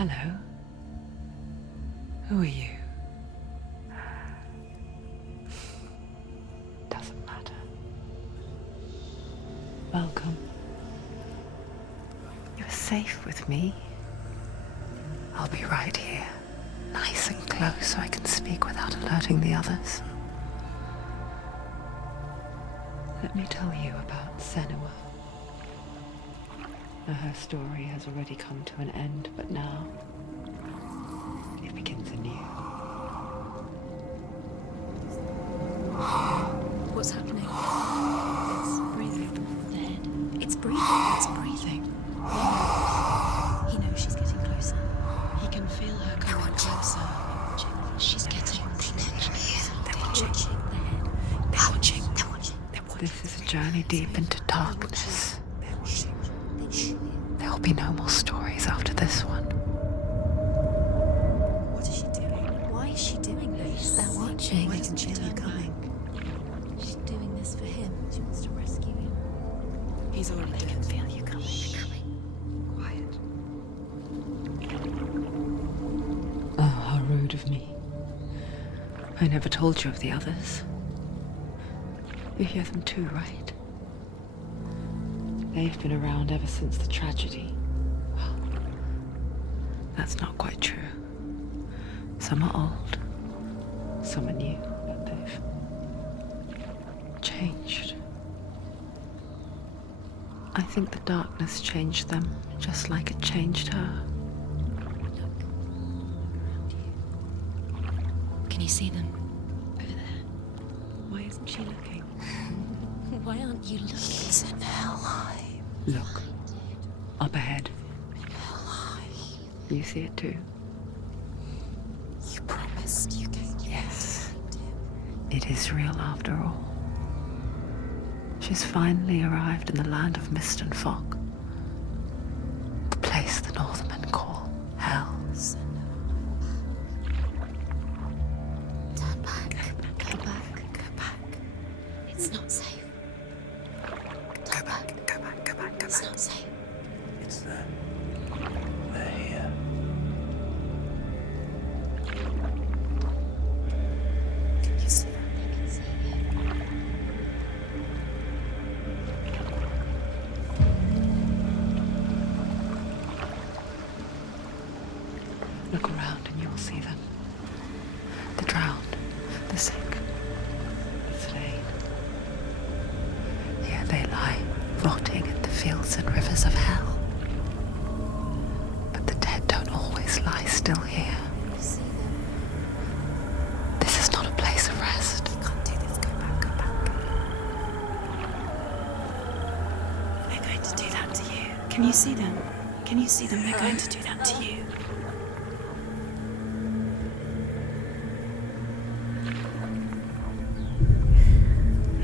Hello. Who are you? Doesn't matter. Welcome. You're safe with me. I'll be right here, nice and close so I can speak without alerting the others. Let me tell you about Senua. Her story has already come to an end, but now it begins anew. What's happening? It's breathing. Dead. It's breathing. It's breathing. He knows she's getting closer. He can feel her coming closer. She's getting closer. They're watching. They're watching. They're watching. This is a journey deep into darkness. There will be no more stories after this one. What is she doing? Why is she doing this? They're watching. Why isn't she coming? She's doing this for him. She wants to rescue him. He's already dead. I can feel you coming. Quiet. Oh, how rude of me. I never told you of the others. You hear them too, right? They've been around ever since the tragedy. Well, that's not quite true. Some are old, some are new, but they've changed. I think the darkness changed them, just like it changed her. Can you see them? Over there. Why isn't she looking? Why aren't you looking? He's in Helheim. Look, up ahead. You see it too? You promised you gave me. Yes. It is real after all. She's finally arrived in the land of mist and fog. The place the Northmen call Hell. Turn back. Go back. Go back. It's not safe. Go back. Go back. Go back. Go It's back. not safe. It's them. They're here. Can you see them? They can see you. Look around and you'll see them. The drowned, the sick, the slain. Here they lie, rotting in the fields and rivers of hell. But the dead don't always lie still here. You see them? This is not a place of rest. You can't do this. Go back. Go back. They're going to do that to you. Can you see them? Can you see them? They're going to do that to you.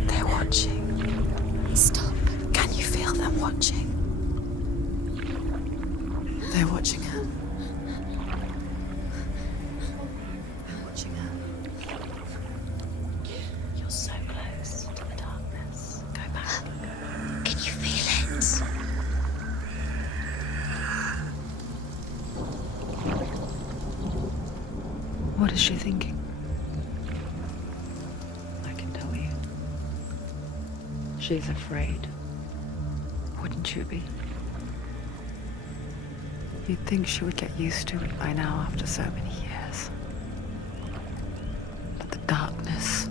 They're watching. Stop. Can you feel them watching? They're watching her. They're watching her. You're so close to the darkness. Go back. Can you feel it? What is she thinking? I can tell you. She's afraid. Wouldn't you be? You'd think she would get used to it by now after so many years. But the darkness,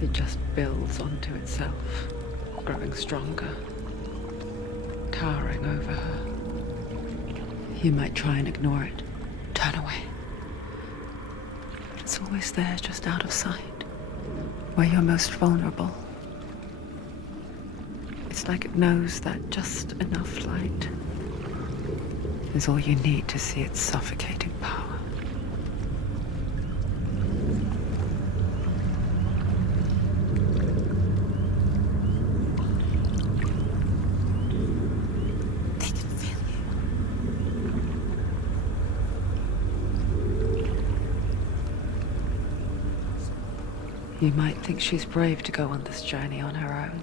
it just builds onto itself, growing stronger, towering over her. You might try and ignore it, turn away. But it's always there, just out of sight, where you're most vulnerable. It's like it knows that just enough light is all you need to see its suffocating power. They can feel you. You might think she's brave to go on this journey on her own,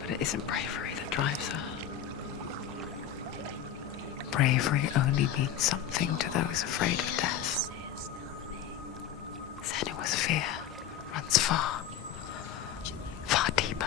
but it isn't bravery that drives her. bravery only means something to those afraid of death. Senua's fear runs far, far deeper.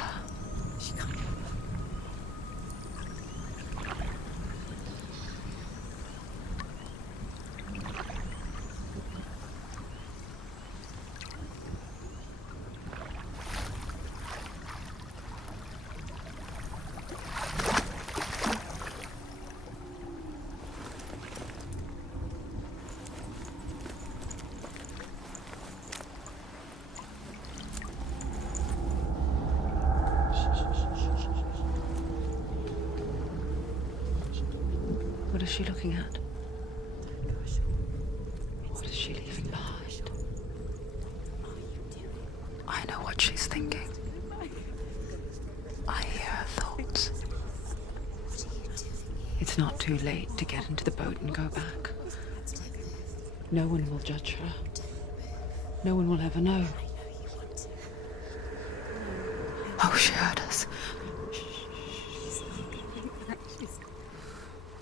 What is she looking at? What is she leaving behind? I know what she's thinking. I hear her thoughts. It's not too late to get into the boat and go back. No one will judge her. No one will ever know. Oh, she heard us.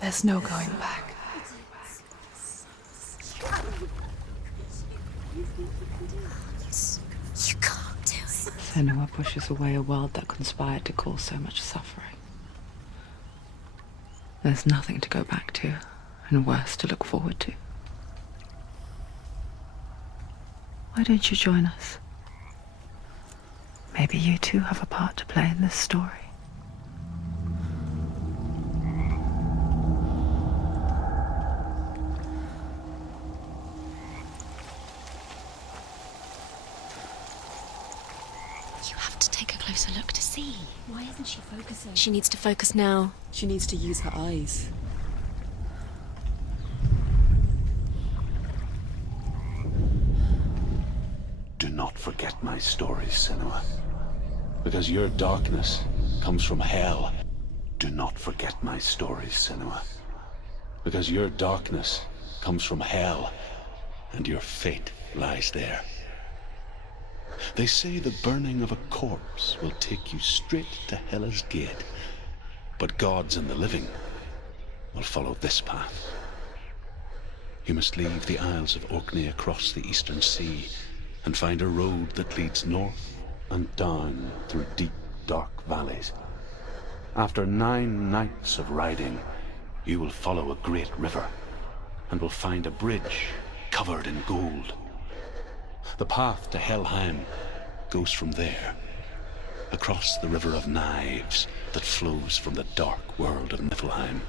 There's no going back. You can't do it. Senua pushes away a world that conspired to cause so much suffering. There's nothing to go back to, and worse to look forward to. Why don't you join us? Maybe you too have a part to play in this story. You have to take a closer look to see. Why isn't she focusing? She needs to focus now. She needs to use her eyes. Do not forget my stories, Senua. Because your darkness comes from hell. Do not forget my stories, Senua. Because your darkness comes from hell, and your fate lies there. They say the burning of a corpse will take you straight to Hela's gate, but gods and the living will follow this path. You must leave the Isles of Orkney across the eastern sea and find a road that leads north and down through deep, dark valleys. After 9 nights of riding, you will follow a great river and will find a bridge covered in gold. The path to Helheim goes from there, across the River of Knives that flows from the dark world of Niflheim.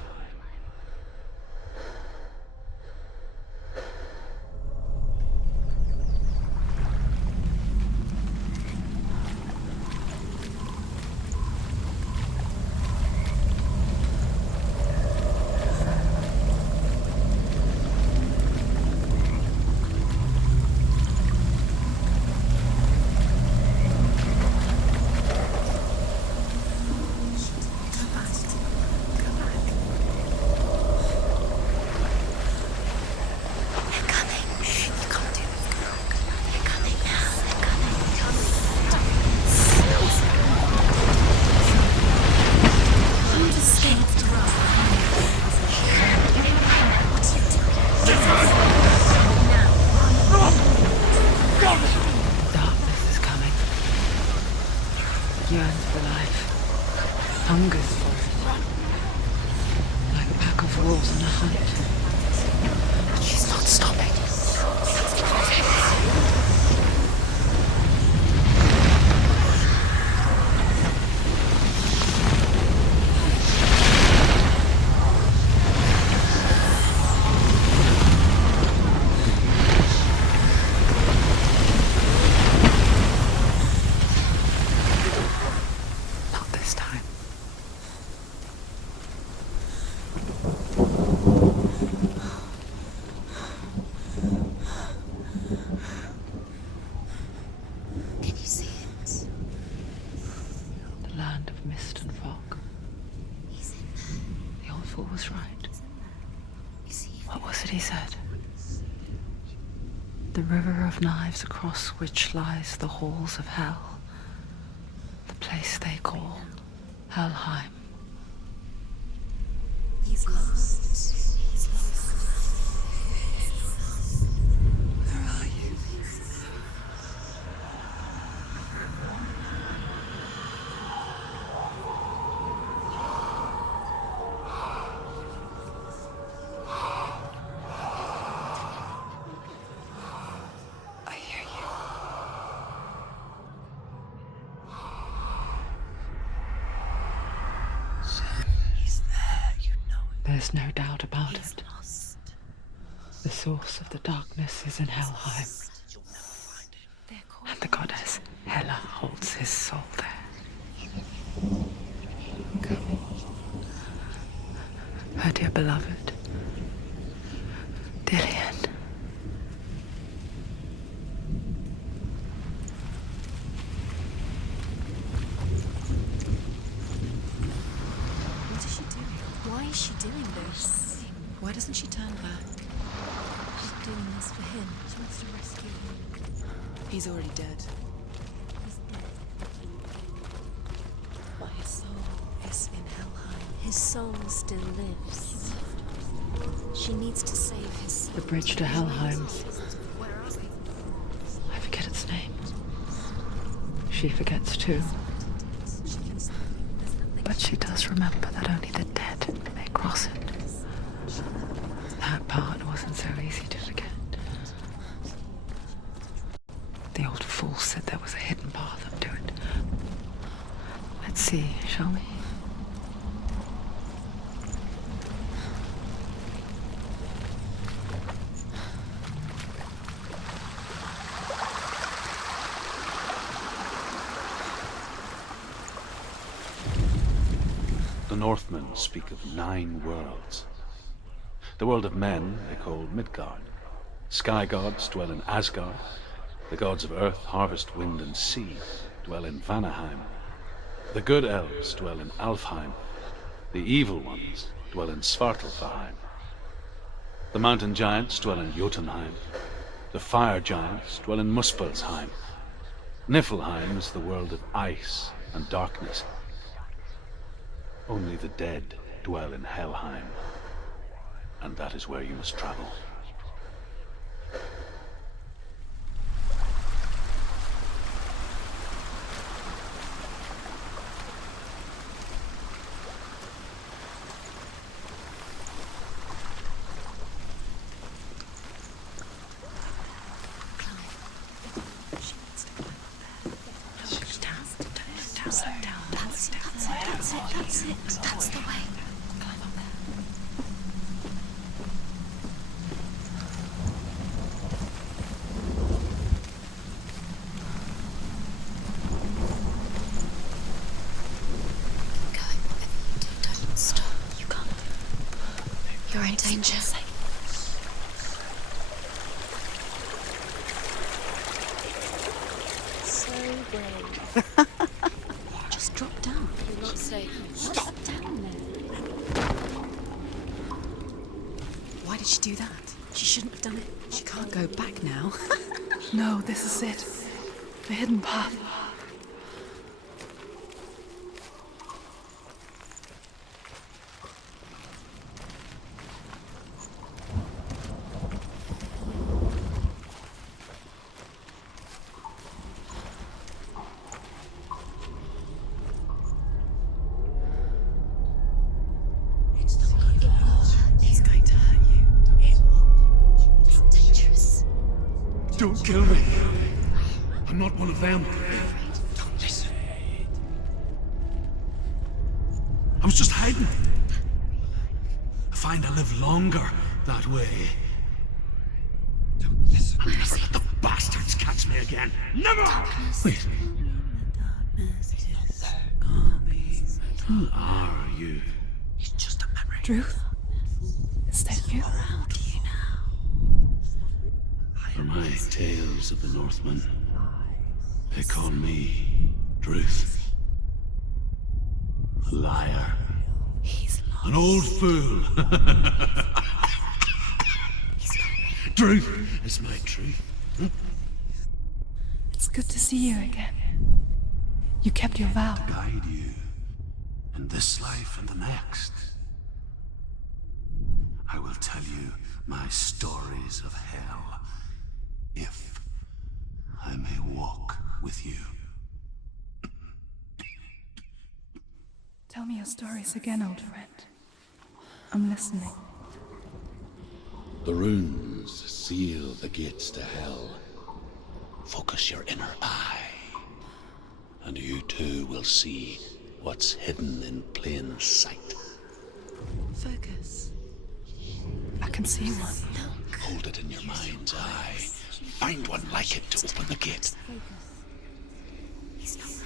Darkness is coming. Yearns for life. Hungers for it. Like a pack of wolves on a hunt. But she's not stopping. Not this time. Can you see it? The land of mist and fog. He's in there. The old fool was right. Is he? What was it he said? The river of knives across which lies the halls of hell. The place they call Helheim. He's lost. There's no doubt about it. The source of the darkness is in Helheim. And the goddess Hela holds his soul there. Her dear beloved, Dillian. What is she doing? Why is she doing this? Why doesn't she turn back? She's doing this for him. She wants to rescue him. He's already dead. He's dead. But his soul is in Helheim. His soul still lives. She needs to save his soul. The bridge to Helheim's. Where are we? I forget its name. She forgets too. She can stop. There's nothing. But she does remember that only the dead may cross it. That part wasn't so easy to forget. The old fool said there was a hidden path up to it. Let's see, shall we? The Northmen speak of 9 worlds. The world of men they call Midgard. Sky gods dwell in Asgard. The gods of earth, harvest, wind, and sea dwell in Vanaheim. The good elves dwell in Alfheim. The evil ones dwell in Svartalfheim. The mountain giants dwell in Jotunheim. The fire giants dwell in Muspelheim. Niflheim is the world of ice and darkness. Only the dead dwell in Helheim, and that is where you must travel. That's the way. Keep going, whatever you do, don't stop. You can't. You're in danger. So brave. Just drop down. You're not safe. Stop down there. Why did she do that? She shouldn't have done it. She can't go back now. No, this is it. The hidden path. It's going to hurt you. It's dangerous. Don't kill me. I'm not one of them. Don't listen. I was just hiding. I find I live longer that way. Don't listen. Never let the bastards catch me again. Never! Wait. Who are you? It's just a memory. Druth? Is that you? For my tales of the Northmen, they call me Druth. A liar. He's lost. An old fool. Truth is my truth. It's good to see you again. You kept your vow. Guide you in this life and the next. I will tell you my stories of hell, if I may walk with you. Tell me your stories again, old friend. I'm listening. The runes seal the gates to hell. Focus your inner eye, and you too will see what's hidden in plain sight. Focus. can see one. Hold it in your mind's eye. Find one like it to open the gate. He's not right.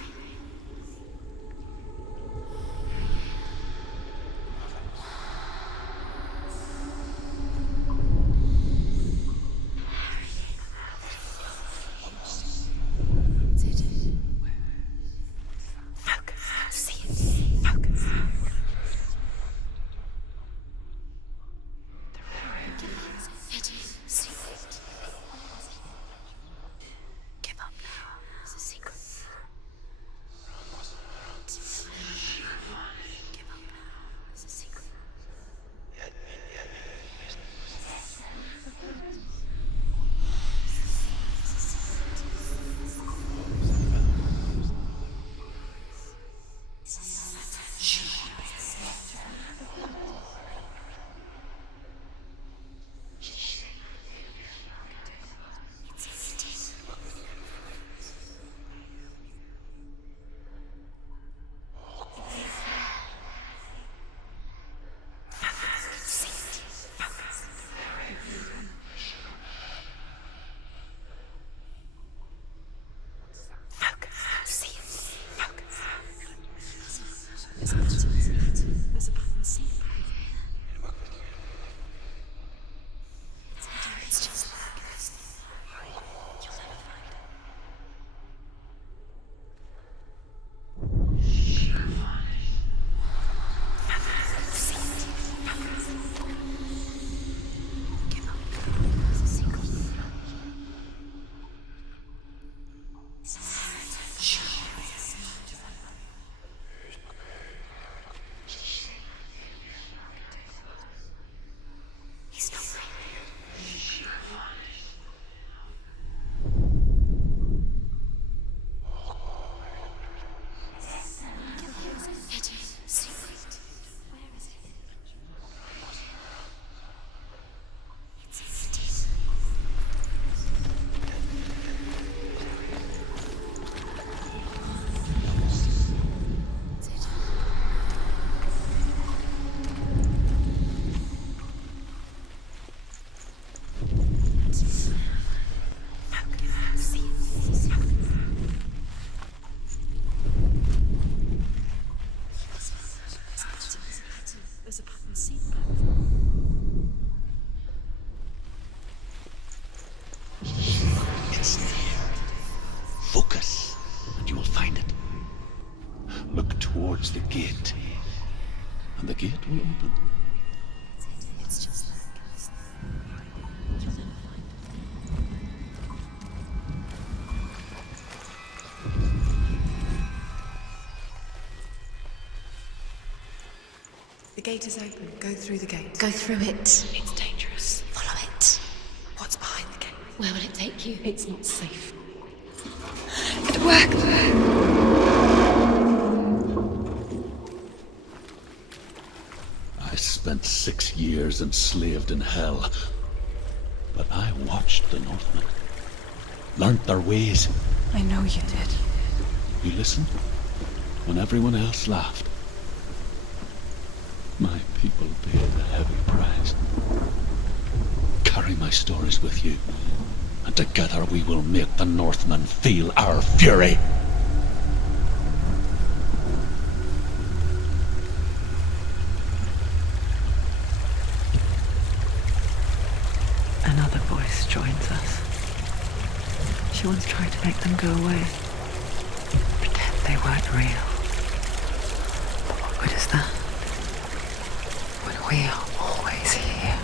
Focus, and you will find it. Look towards the gate, and the gate will open. It's just like you'll never find The gate is open. Go through the gate. Go through it. It's dangerous. Follow it. What's behind the gate? Where will it take you? It's not safe. It worked. I spent 6 years enslaved in hell, but I watched the Northmen, learnt their ways. I know you did. You listened when everyone else laughed. My people paid the heavy price. Carry my stories with you, and together we will make the Northmen feel our fury. Another voice joins us. She once tried to make them go away. Pretend they weren't real. But what good is that? When we are always here.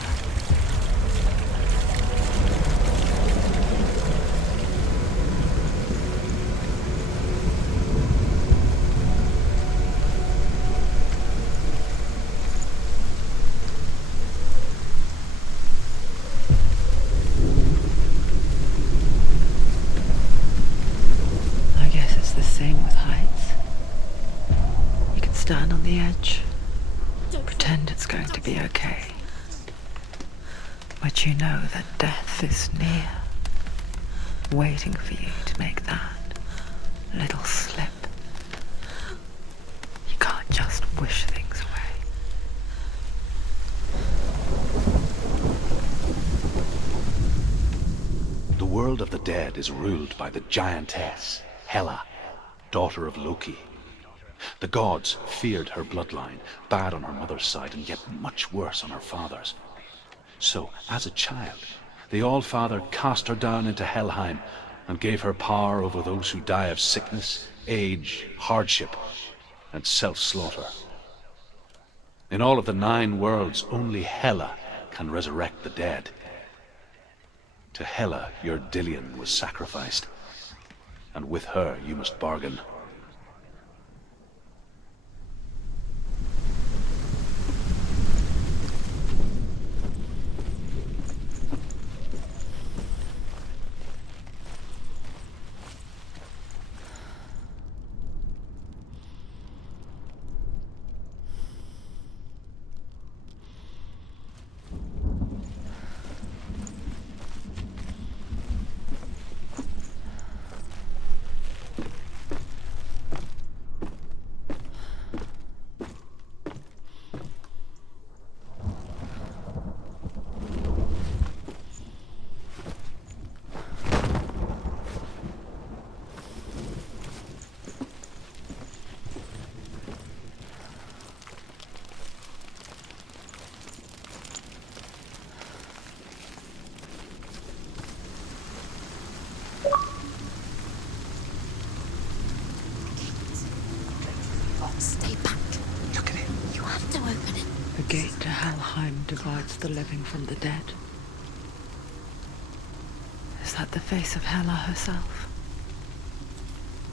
I guess it's the same with heights. You can stand on the edge, pretend it's going to be okay. But you know that death is near, waiting for you to make that little slip. You can't just wish things away. world of the dead is ruled by the giantess, Hela, daughter of Loki. The gods feared her bloodline, bad on her mother's side and yet much worse on her father's. So, as a child, the All-Father cast her down into Helheim and gave her power over those who die of sickness, age, hardship, and self-slaughter. In all of the 9 worlds, only Hela can resurrect the dead. To Hela, your Dillion was sacrificed, and with her you must bargain. Stay back. Look at it. You have to open it. The gate to Helheim divides the living from the dead. Is that the face of Hela herself?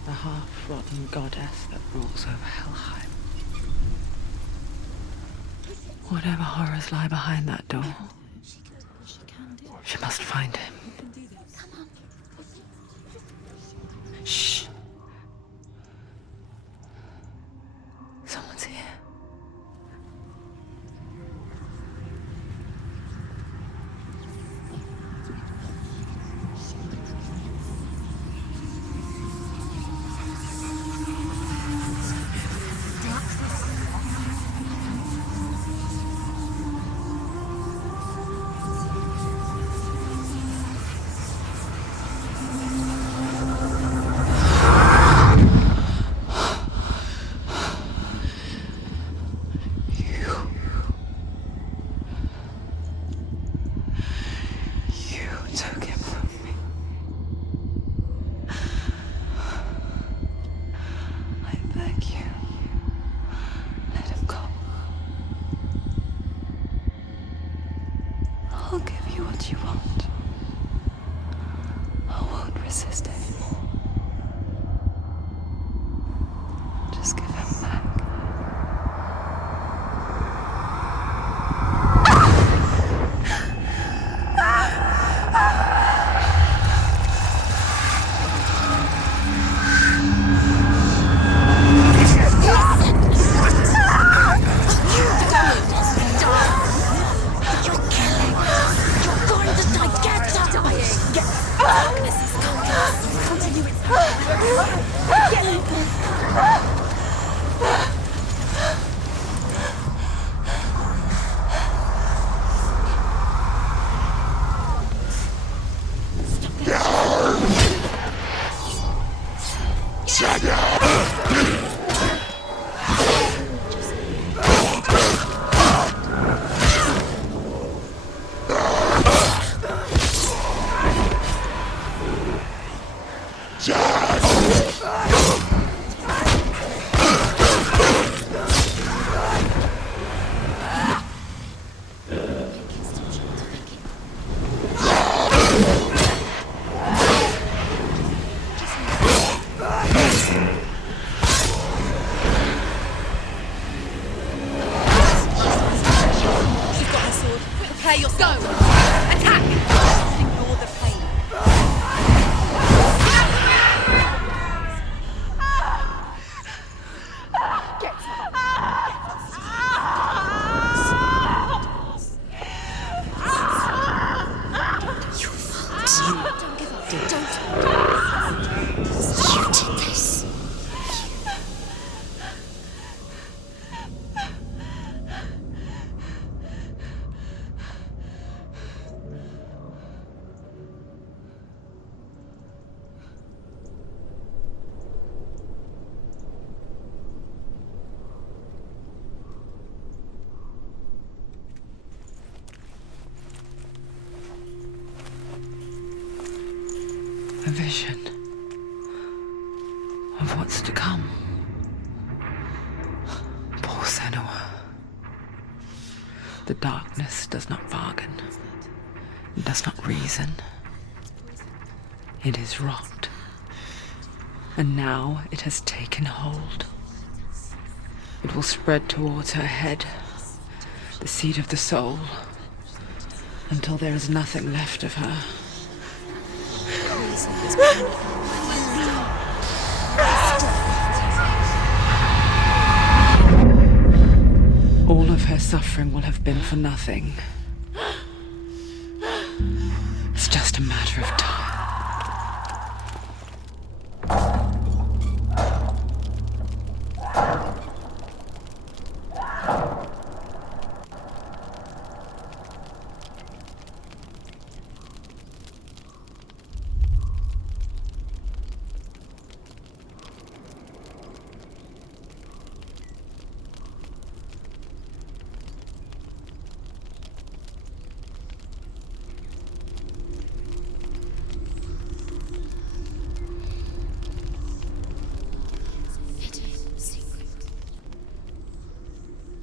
The half-rotten goddess that rules over Helheim. Whatever horrors lie behind that door, she must find him. Shh. Someone's here. I'll give you what you want. I won't resist anymore. Just give him back. A vision of what's to come. Poor Senua. The darkness does not bargain. It does not reason. It is rot. And now it has taken hold. It will spread towards her head, the seat of the soul, until there is nothing left of her. All of her suffering will have been for nothing. It's just a matter of time.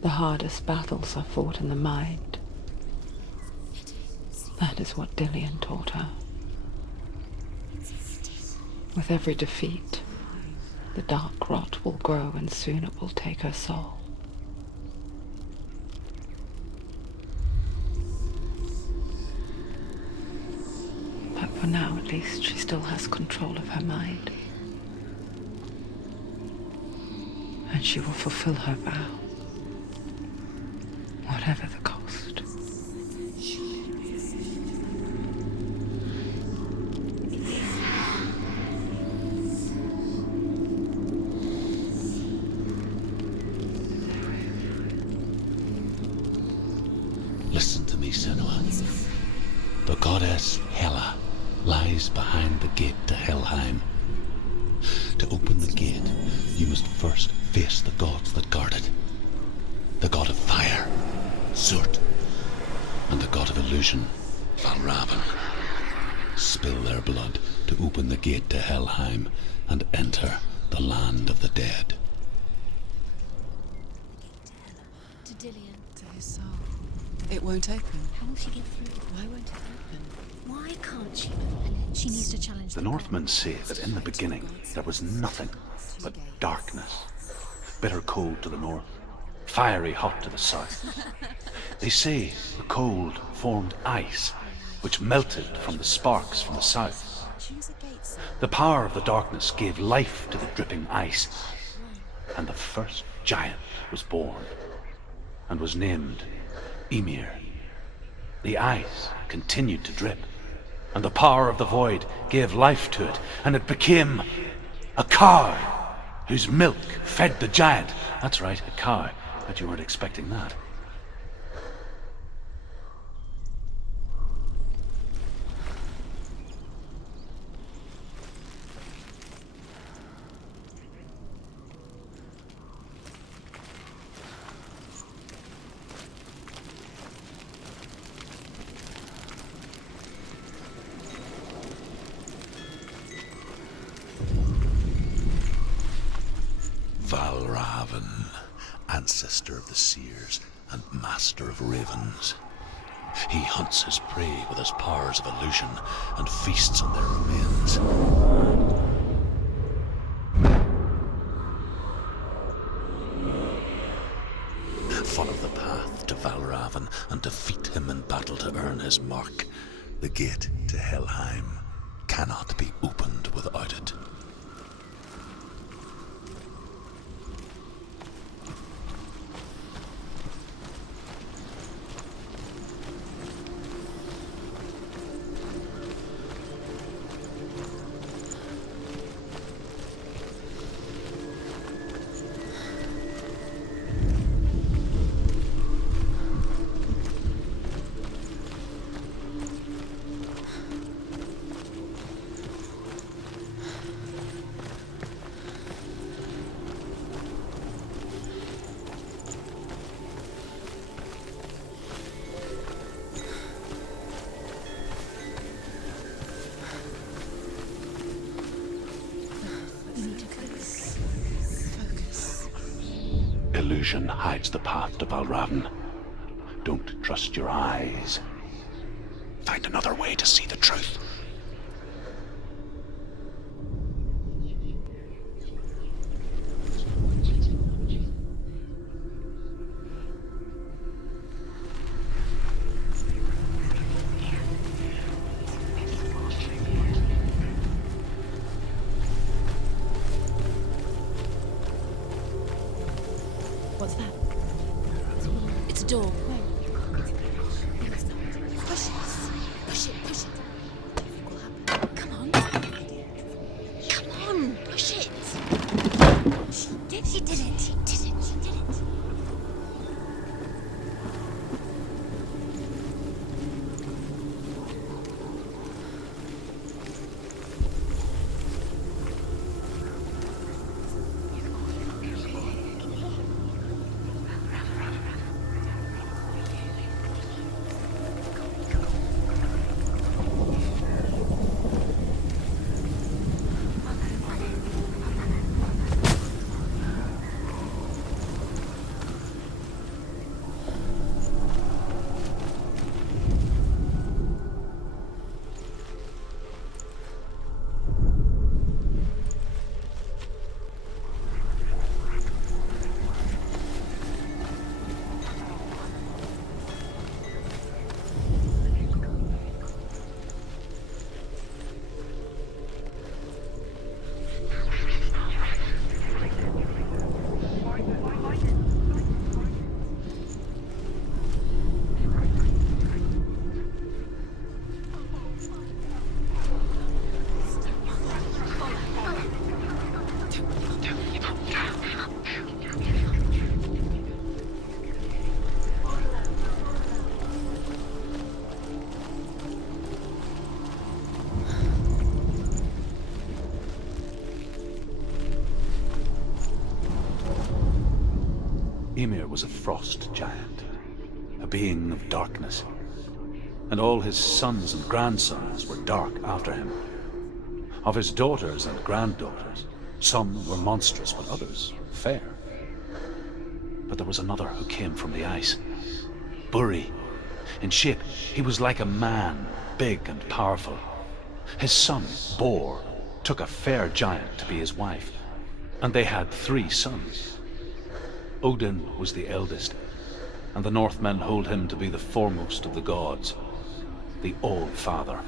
The hardest battles are fought in the mind. That is what Dillian taught her. With every defeat, the dark rot will grow and soon it will take her soul. But for now, at least, she still has control of her mind. And she will fulfill her vow. Whatever the cost. Listen to me, Senua. The goddess Hela lies behind the gate to Helheim. To open the gate, you must first face the gods that guard it. The god of fire, Zurt, and the god of illusion, Valravan. Spill their blood to open the gate to Helheim and enter the land of the dead. To Dillian. To his soul. It won't open. How will she get through? Why won't it open? Why can't she open it? She needs to challenge The Northmen say that in the beginning there was nothing but darkness. Bitter cold to the north, fiery hot to the south. They say the cold formed ice, which melted from the sparks from the south. The power of the darkness gave life to the dripping ice, and the first giant was born, and was named Ymir. The ice continued to drip, and the power of the void gave life to it, and it became a cow, whose milk fed the giant. That's right, a cow. Bet you weren't expecting that. Valravan, ancestor of the seers and master of ravens. He hunts his prey with his powers of illusion and feasts on their remains. Follow the path to Valravan and defeat him in battle to earn his mark. The gate to Helheim cannot be opened without it. illusion hides the path to Valravn. Don't trust your eyes. Find another way to see the truth. What's that? It's a door. Push it. Push it. Push it. Anything will happen. Come on. Come on. Push it. She did it. She did it. She did it. She did it. Ymir was a frost giant, a being of darkness, and all his sons and grandsons were dark after him. Of his daughters and granddaughters, some were monstrous, but others fair. But there was another who came from the ice, Buri. In shape, he was like a man, big and powerful. His son, Bor, took a fair giant to be his wife, and they had 3 sons. Odin was the eldest, and the Northmen hold him to be the foremost of the gods, the All-Father.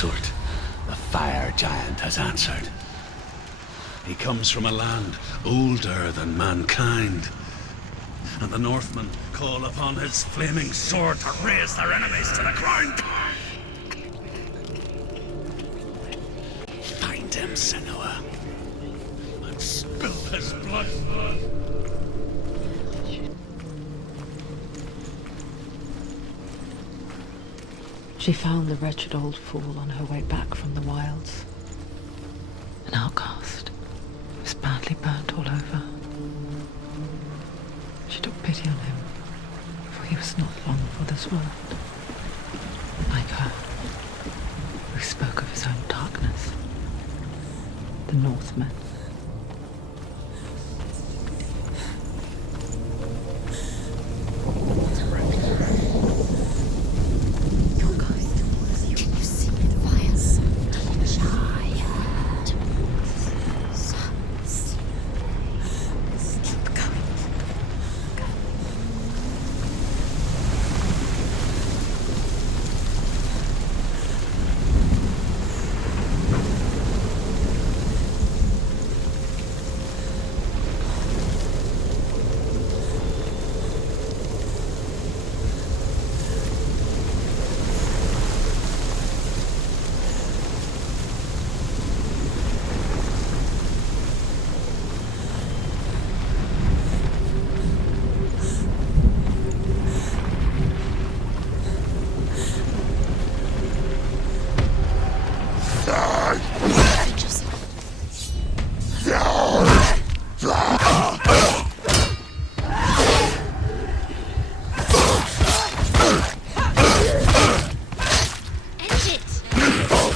Surt, the fire giant, has answered. He comes from a land older than mankind, and the Northmen call upon his flaming sword to raise their enemies to the ground. Find him, Senua, and spill his blood. She found the wretched old fool on her way back from the wilds. An outcast. He was badly burnt all over. She took pity on him, for he was not long for this world. Like her, who spoke of his own darkness. The Northmen. You're going towards you. Can you see the fires? Keep going.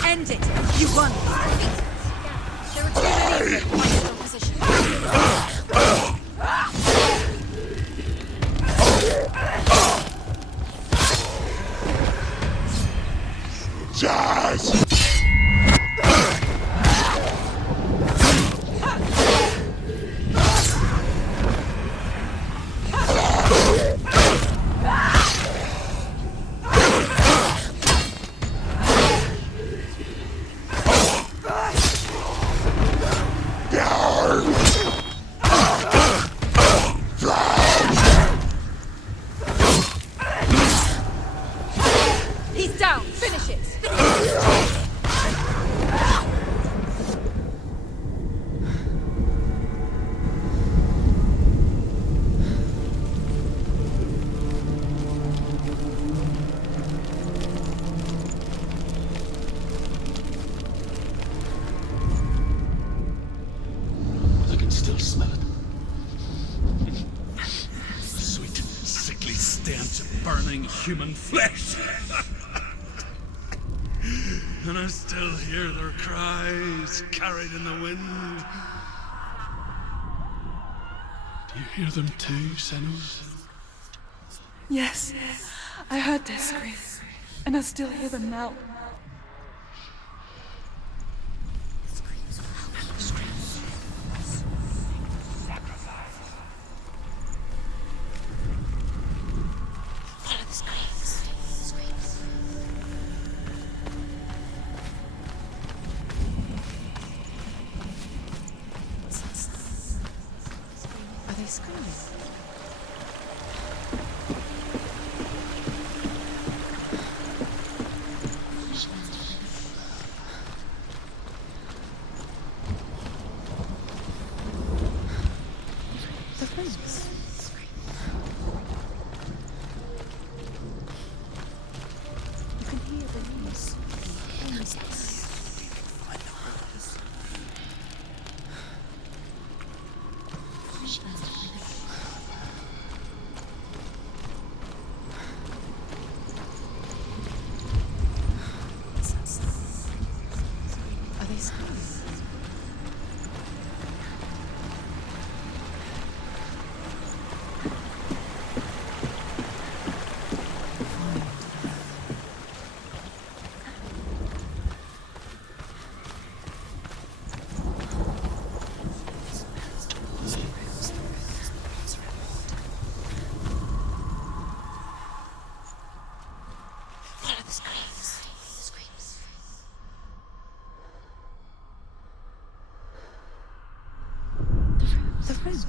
End it! You won! There are too many of them. Find a strong position. He's down! Finish it! I can still smell it. The sweet, sickly stench of burning human flesh. And I still hear their cries carried in the wind. Do you hear them too, Senua? Yes, I heard their screams, and I still hear them now. Follow the screams. Are they screaming? The rings. You can hear the rings. Are they screaming? Follow the screams. The rings.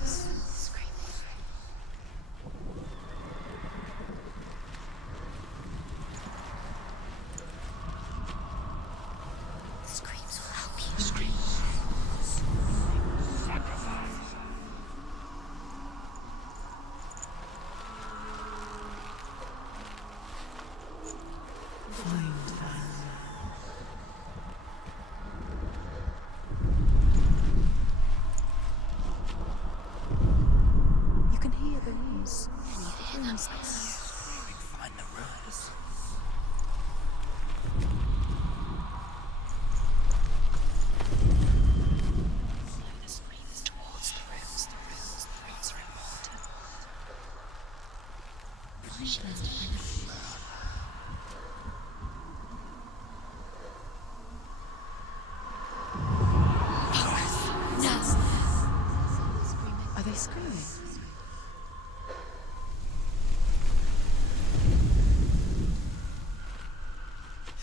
Screams will help you. You can hear the rings. Find the ruins. Are they screaming?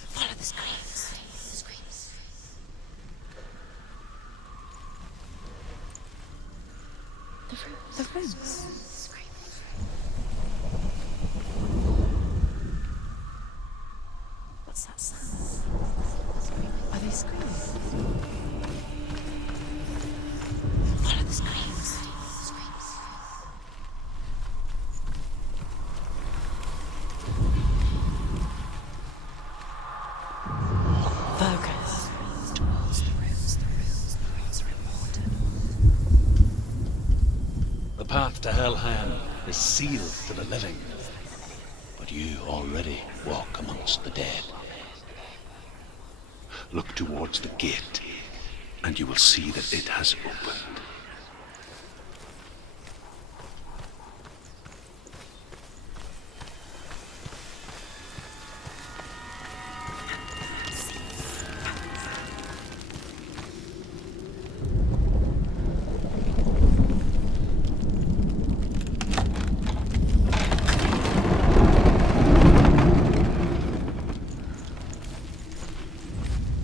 Follow the screams. Screams. The rooms. What's that sound? Are they screaming? Follow the screams. Screams. Focus. Towards the rooms. The rooms are important. The path to Helheim is sealed to the living, but you already walk amongst the dead. Look towards the gate, and you will see that it has opened.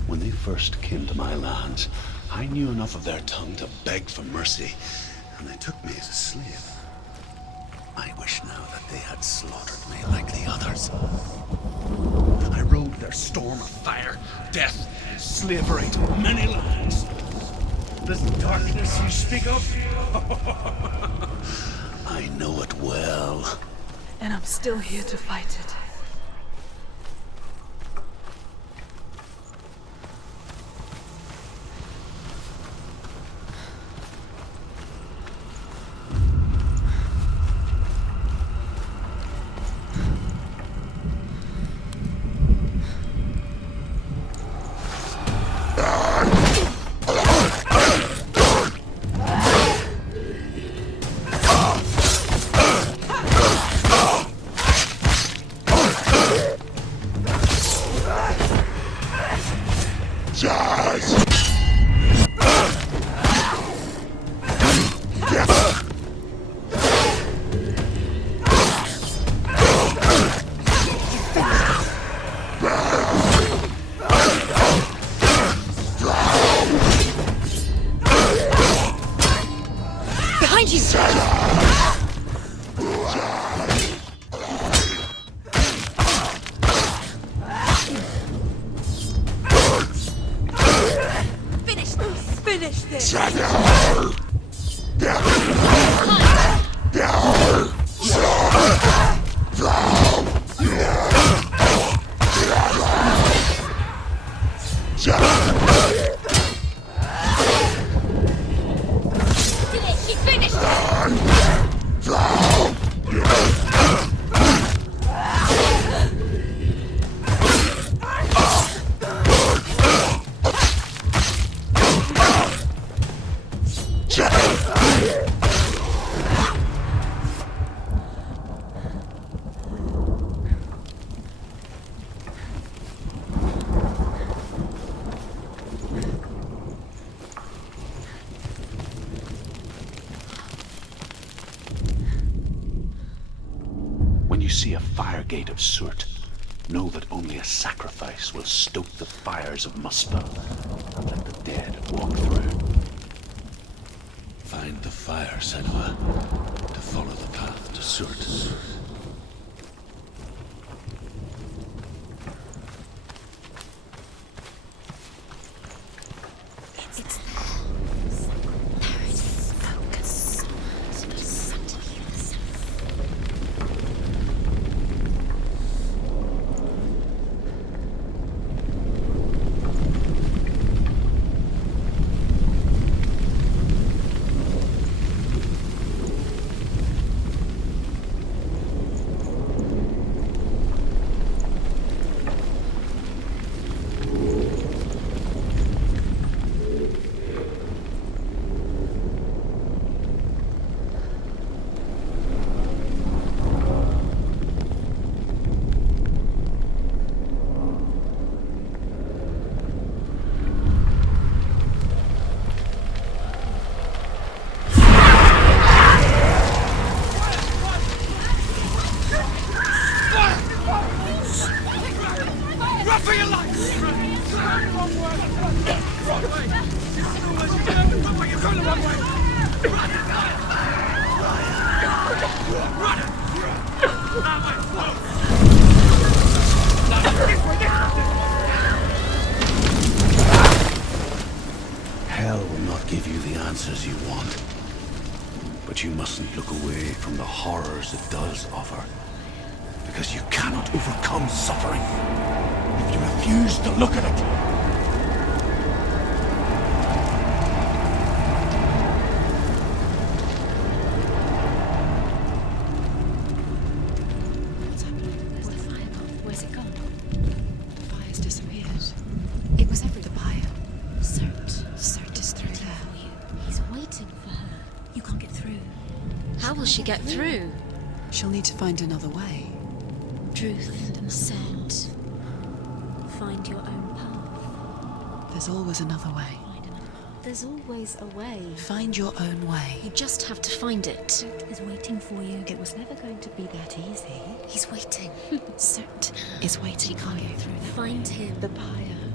When they first came to my lands, I knew enough of their tongue to beg for mercy, and they took me as a slave. I wish now that they had slaughtered me like the others. I rode their storm of fire, death, and slavery to many lands. This darkness you speak of? I know it well. And I'm still here to fight it. Behind you! Finish this! When you see a fire gate of soot, know that only a sacrifice will stoke the fires of Muspel and let the dead walk through. Find the fire, Senua, to follow the path to soot. Hell will not give you the answers you want. But you mustn't look away from the horrors it does offer. Because you cannot overcome suffering if you refuse to look at it. What's happening? Where's the fire gone? Where's it gone? The fire's disappeared. It was every... The buyer. Cert is through there. for you. He's waiting for her. You can't get through. How will she get through? She'll need to find another way. Truth said, find your own path. There's always another way. There's always a way. Find your own way. You just have to find it. Cert is waiting for you. It was never going to be that easy. He's waiting. Cert is waiting for you. Find him. The buyer.